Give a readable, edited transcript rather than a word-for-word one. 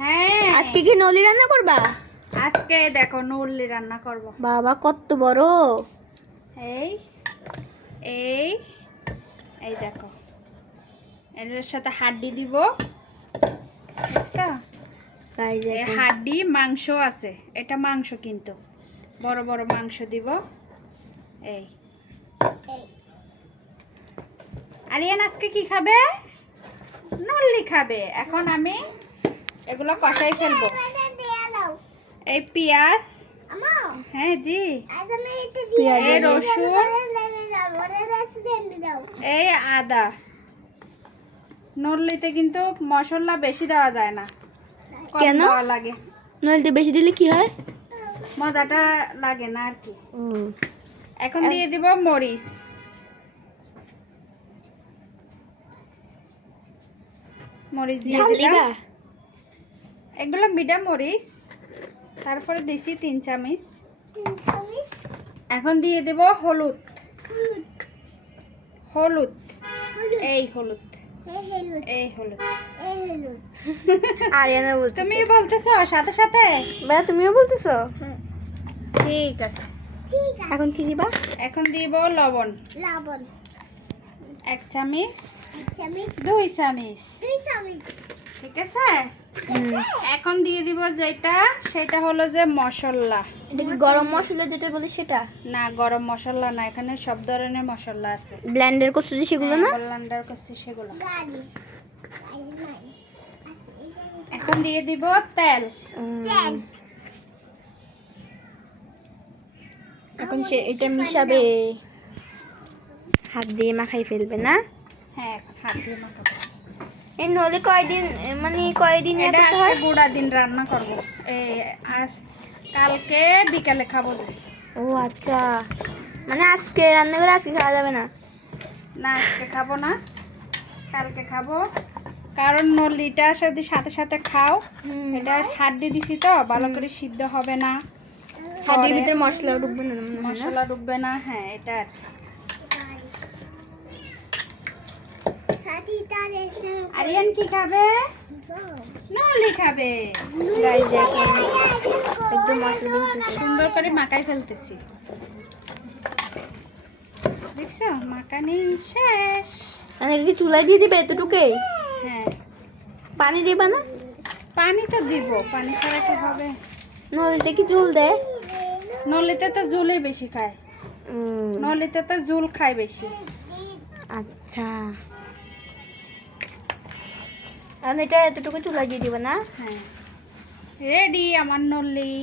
হ্যাঁ আজকে কি নলি রান্না করবা? আজকে দেখো নলি রান্না করব। বাবা কত বড়! এই এই এই দেখো, এর সাথে হাড্ডি দিব, দেখছো? গাইস এই দেখেন। হাড্ডি মাংস আছে, এটা মাংস কিন্তু বড় বড় মাংস দিব। এই আরিয়ান আজকে কি খাবে? নল্লি খাবে। এখন আমি এগুলো কষাই ফেলবো। এই পেঁয়াজ, হ্যাঁ জি, এই রসুন, এই আদা। নল্লিতে কিন্তু মশলা বেশি দেওয়া যায় না, কম কেন? দেওয়া লাগে, নলিতে বেশি দিলে কি হয়? মজাটা লাগে না আর কি। এখন দিয়ে দিব মরিচ, মরিচ দিয়ে ঝাল দিলাম। দিবা? এগুলো মিডিয়াম মরিচ, তারপরে দিছি 3 চামচ। এখন দিয়ে দেব হলুদ, হলুদ, এই হলুদ, এই হলুদ। আরিয়ানা বলতেছে। তুমি বলতেছো সাথে সাথে? বাবা তুমিও বলতেছো? ঠিক আছে। এখন কি দিবা? এখন দিব লবণ, 1 চামচ, 2 চামচ, ঠিক আছে। এখন দিয়ে দিব যেটা, সেটা হলো যে মশলা। এটা কি গরম মশলা যেটা বলি সেটা? না, গরম মশলা না, এখানে সব ধরনের মশলা আছে। ব্লেন্ডার করছো যে সেগুলো না? ব্লেন্ডার করছি সেগুলো। এখন দিয়ে দিব তেল। এখন সে এটা মিশাবে, হাত দিয়ে মাখাই ফেলবে না? হ্যাঁ, হাত দিয়ে মাখাবো। এই নলে কয়দিন, মানে কয়দিন এটা করতে আজকে হয়? গুড়া দিন রান্না করব। এই আজ কালকে বিকালে খাবো যে। ও আচ্ছা, মানে আজকে রান্না করে আজকে খাওয়া যাবে না? না, আজকে খাবো না, কালকে খাবো। কারণ নলিটা যদি সাথে সাথে খাও, এটা হাড্ডি দিছি তো ভালো করে সিদ্ধ হবে না, হাড়ির ভিতরে মশলা ঢুকবে না? মশলা ডুববে না। হ্যাঁ, এটা আর কি। আরিয়ান কি খাবে? নলি খাবে। গাইস দেখেন, একদম মশলা দিয়ে মিশাতে। সুন্দর করে মাখাই ফেলতেছি, দেখছো? মাখানি শেষ। মানে এটা কি চুলায় দিয়ে দিবে এতটুকুই? হ্যাঁ, পানি দিবা না? পানি তো দিব, পানি ছাড়া কি হবে? নলিতে কি ঝোল দেয়? নলিতে তো ঝোলই বেশি খায়, নলিতে তো ঝোল খায় বেশি। আচ্ছা, আর এটা এতটুকু চুলায় দিয়ে দিবা না? হ্যাঁ, রেডি আমার নলি।